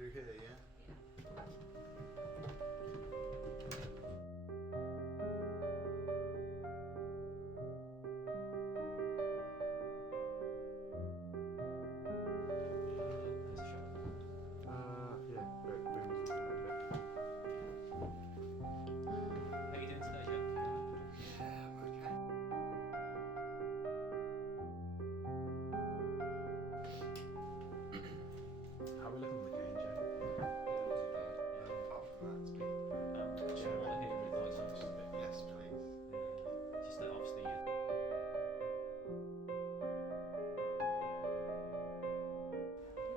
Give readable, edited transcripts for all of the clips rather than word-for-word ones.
through here, yeah? Yeah, great. How you doing today, Joe? Yeah, I'm okay. How are we looking on the cane, Joe? Apart from that, it's been Just from what I hear, really like something. just a bit. Yes, please. Just that obviously, Would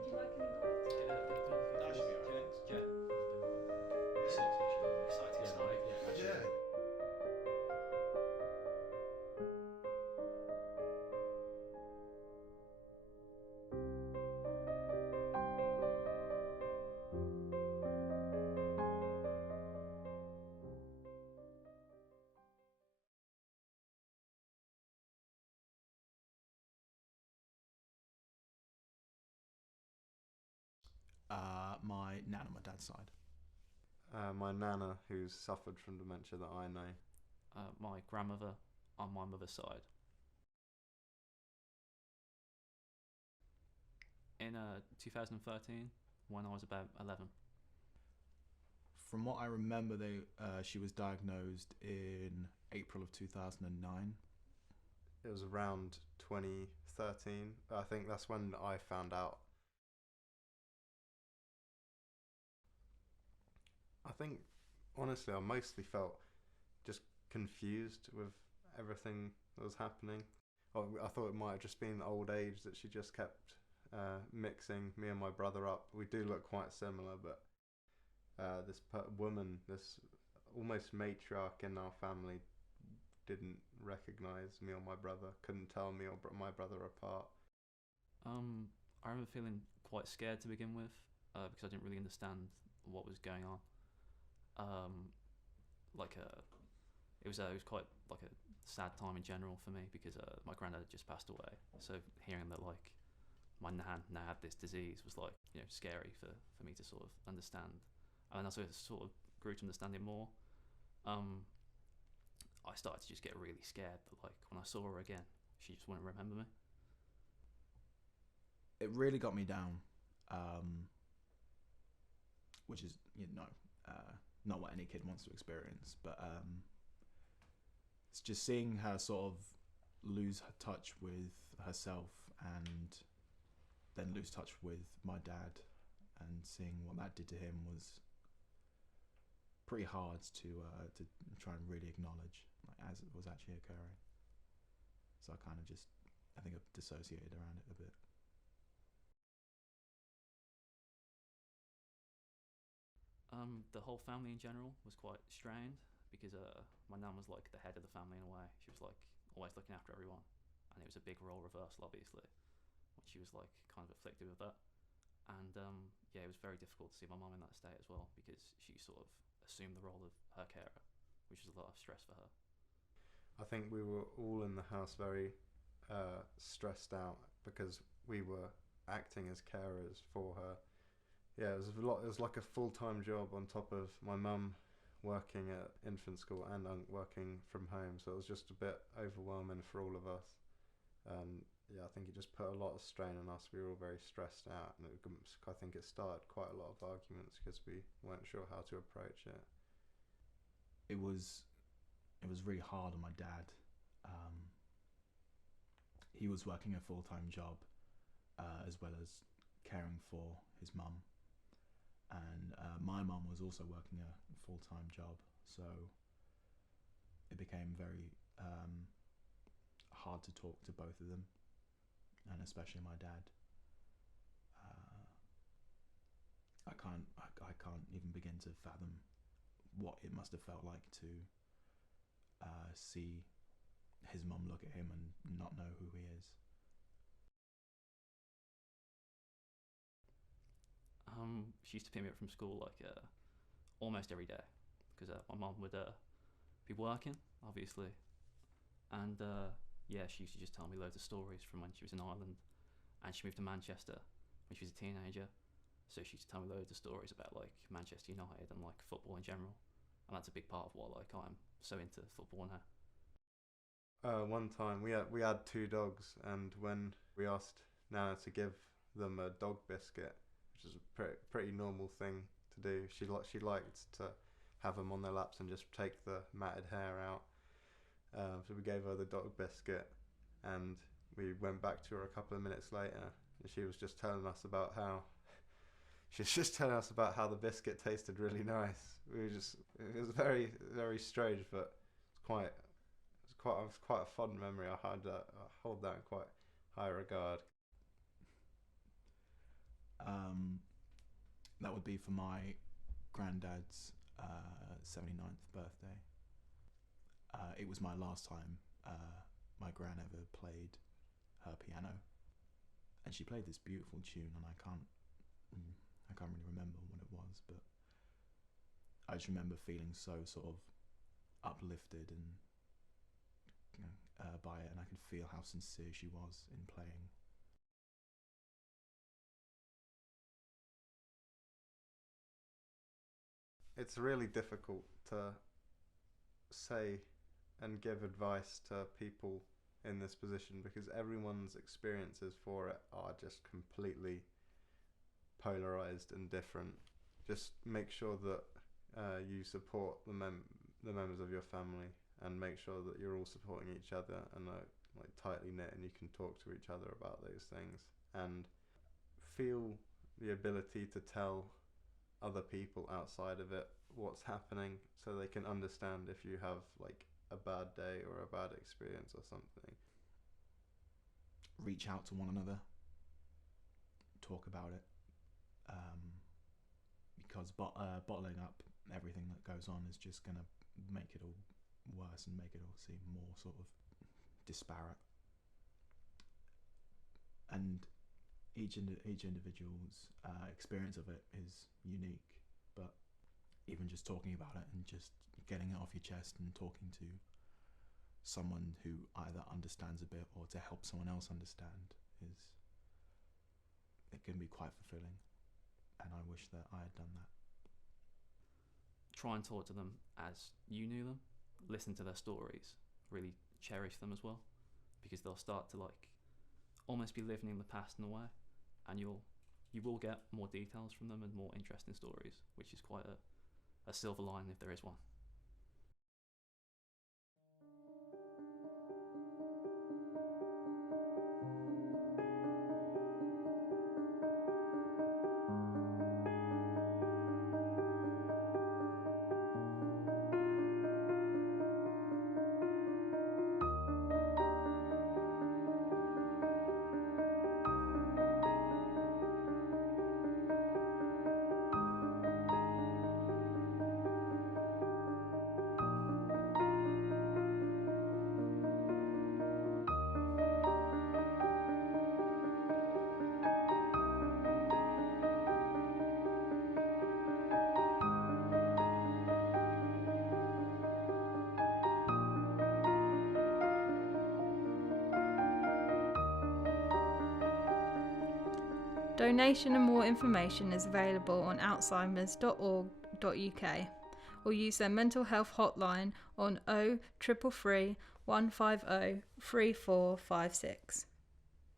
you like any coffee? That should be alright. Joe. Exciting start. Yeah. My nan on my dad's side. My nana, who's suffered from dementia that I know. My grandmother on my mother's side. In 2013, when I was about 11. From what I remember, she was diagnosed in April of 2009. It was around 2013. I think that's when I found out. I think, honestly, I mostly felt just confused with everything that was happening. I thought it might have just been old age that she just kept mixing me and my brother up. We do look quite similar, but this woman, this almost matriarch in our family, didn't recognise me or my brother, couldn't tell me or my brother apart. I remember feeling quite scared to begin with, because I didn't really understand what was going on. It was quite like a sad time in general for me, because my granddad had just passed away. So hearing that like my nan now had this disease was like, scary for me to sort of understand. And as I sort of grew to understand it more, I started to just get really scared that like when I saw her again, she just wouldn't remember me. It really got me down, which is not what any kid wants to experience, but it's just seeing her sort of lose touch with herself and then lose touch with my dad, and seeing what that did to him was pretty hard to try and really acknowledge, like, as it was actually occurring. So I kind of I think I've dissociated around it a bit. The whole family in general was quite strained, because my nan was like the head of the family in a way. She was like always looking after everyone, and it was a big role reversal, obviously, when she was like kind of afflicted with that. And it was very difficult to see my mum in that state as well, because she sort of assumed the role of her carer, which was a lot of stress for her. I think we were all in the house very stressed out because we were acting as carers for her. Yeah, it was a lot. It was like a full-time job on top of my mum working at infant school and working from home. So it was just a bit overwhelming for all of us. I think it just put a lot of strain on us. We were all very stressed out, and I think it started quite a lot of arguments because we weren't sure how to approach it. It was really hard on my dad. He was working a full-time job as well as caring for his mum, and my mum was also working a full-time job, so it became very hard to talk to both of them, and especially my dad. I can't even begin to fathom what it must have felt like to see his mum look at him and not know who he is. She used to pick me up from school like almost every day, because my mum would be working, obviously, and she used to just tell me loads of stories from when she was in Ireland, and she moved to Manchester when she was a teenager, So she used to tell me loads of stories about like Manchester United and like football in general, and that's a big part of why like I'm so into football now. One time we had two dogs, and when we asked Nana to give them a dog biscuit, which is a pretty normal thing to do, she liked to have them on their laps and just take the matted hair out. So we gave her the dog biscuit, and we went back to her a couple of minutes later, and she was just telling us about how the biscuit tasted really nice. It was very, very strange, but it's quite a fun memory. I hold that in quite high regard. That would be for my granddad's 79th birthday. It was my last time my gran ever played her piano, and she played this beautiful tune, and I can't really remember what it was, but I just remember feeling so sort of uplifted and by it, and I could feel how sincere she was in playing. It's really difficult to say and give advice to people in this position, because everyone's experiences for it are just completely polarized and different. Just make sure that you support the members of your family, and make sure that you're all supporting each other and like tightly knit, and you can talk to each other about those things, and feel the ability to tell other people outside of it what's happening, so they can understand if you have like a bad day or a bad experience or something. Reach out to one another, talk about it, because bottling up everything that goes on is just going to make it all worse and make it all seem more sort of disparate. And each individual's experience of it is unique, but even just talking about it and just getting it off your chest and talking to someone who either understands a bit or to help someone else understand it can be quite fulfilling, and I wish that I had done that. Try and talk to them as you knew them, listen to their stories, really cherish them as well, because they'll start to like almost be living in the past in a way, and you will get more details from them and more interesting stories, which is quite a silver line if there is one. Donation and more information is available on alzheimers.org.uk, or use their mental health hotline on 0333 150 3456.